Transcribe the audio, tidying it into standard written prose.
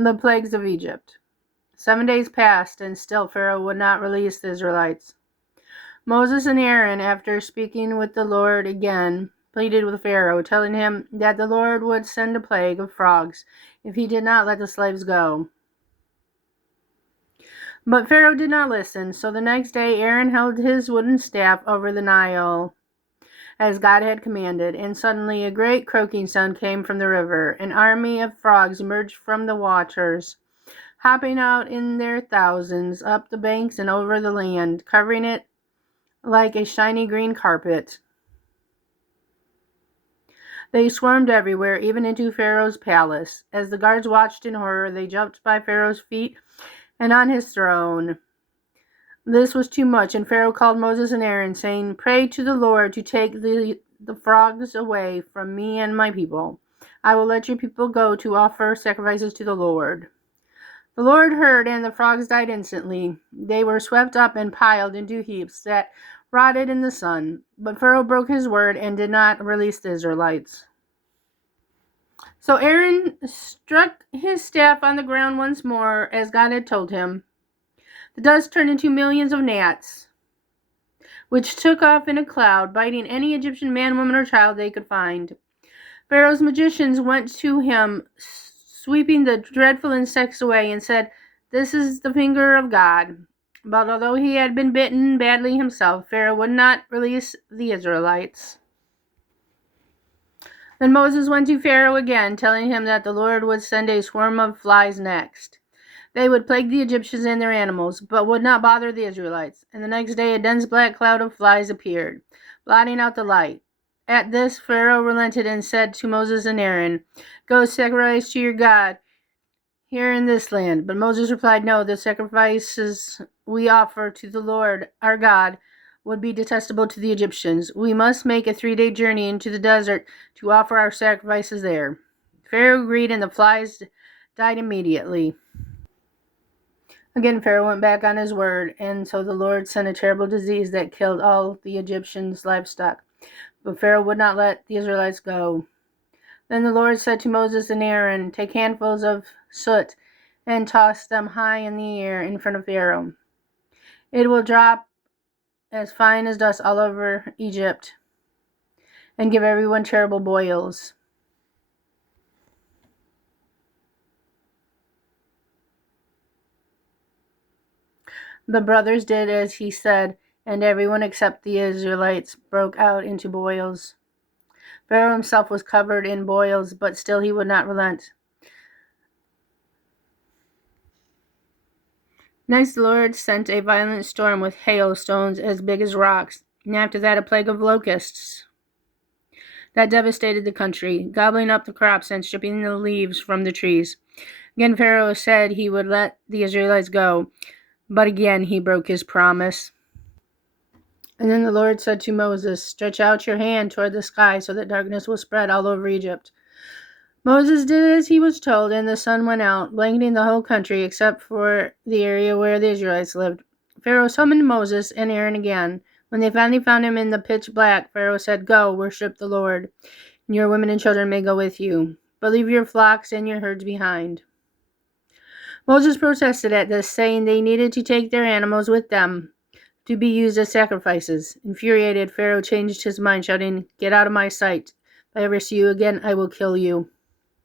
The plagues of Egypt. 7 days passed, and still Pharaoh would not release the Israelites. Moses and Aaron, after speaking with the Lord again, pleaded with Pharaoh, telling him that the Lord would send a plague of frogs if he did not let the slaves go. But Pharaoh did not listen, so the next day Aaron held his wooden staff over the Nile, as God had commanded, and suddenly a great croaking sound came from the river. An army of frogs emerged from the waters, hopping out in their thousands up the banks and over the land, covering it like a shiny green carpet. They swarmed everywhere, even into Pharaoh's palace. As the guards watched in horror, they jumped by Pharaoh's feet and on his throne. This was too much, and Pharaoh called Moses and Aaron, saying, "Pray to the Lord to take the frogs away from me and my people. I will let your people go to offer sacrifices to the Lord." The Lord heard, and the frogs died instantly. They were swept up and piled into heaps that rotted in the sun. But Pharaoh broke his word and did not release the Israelites. So Aaron struck his staff on the ground once more, as God had told him. The dust turned into millions of gnats, which took off in a cloud, biting any Egyptian man, woman, or child they could find. Pharaoh's magicians went to him, sweeping the dreadful insects away, and said, "This is the finger of God." But although he had been bitten badly himself, Pharaoh would not release the Israelites. Then Moses went to Pharaoh again, telling him that the Lord would send a swarm of flies next. They would plague the Egyptians and their animals, but would not bother the Israelites. And the next day a dense black cloud of flies appeared, blotting out the light. At this, Pharaoh relented and said to Moses and Aaron, "Go sacrifice to your God here in this land." But Moses replied, "No, the sacrifices we offer to the Lord our God would be detestable to the Egyptians. We must make a 3-day journey into the desert to offer our sacrifices there." Pharaoh agreed, and the flies died immediately. Again, Pharaoh went back on his word, and so the Lord sent a terrible disease that killed all the Egyptians' livestock. But Pharaoh would not let the Israelites go. Then the Lord said to Moses and Aaron, "Take handfuls of soot and toss them high in the air in front of Pharaoh. It will drop as fine as dust all over Egypt and give everyone terrible boils." The brothers did as he said, and everyone except the Israelites broke out into boils. Pharaoh himself was covered in boils, but still he would not relent. Next, the Lord sent a violent storm with hailstones as big as rocks, and after that a plague of locusts that devastated the country, gobbling up the crops and stripping the leaves from the trees. Again, Pharaoh said he would let the Israelites go, but again he broke his promise. And then the Lord said to Moses, "Stretch out your hand toward the sky so that darkness will spread all over Egypt." Moses did as he was told, and the sun went out, blanketing the whole country except for the area where the Israelites lived. Pharaoh summoned Moses and Aaron again. When they finally found him in the pitch black, Pharaoh said, "Go, worship the Lord, and your women and children may go with you, but leave your flocks and your herds behind." Moses protested at this, saying they needed to take their animals with them to be used as sacrifices. Infuriated, Pharaoh changed his mind, shouting, "Get out of my sight. If I ever see you again, I will kill you."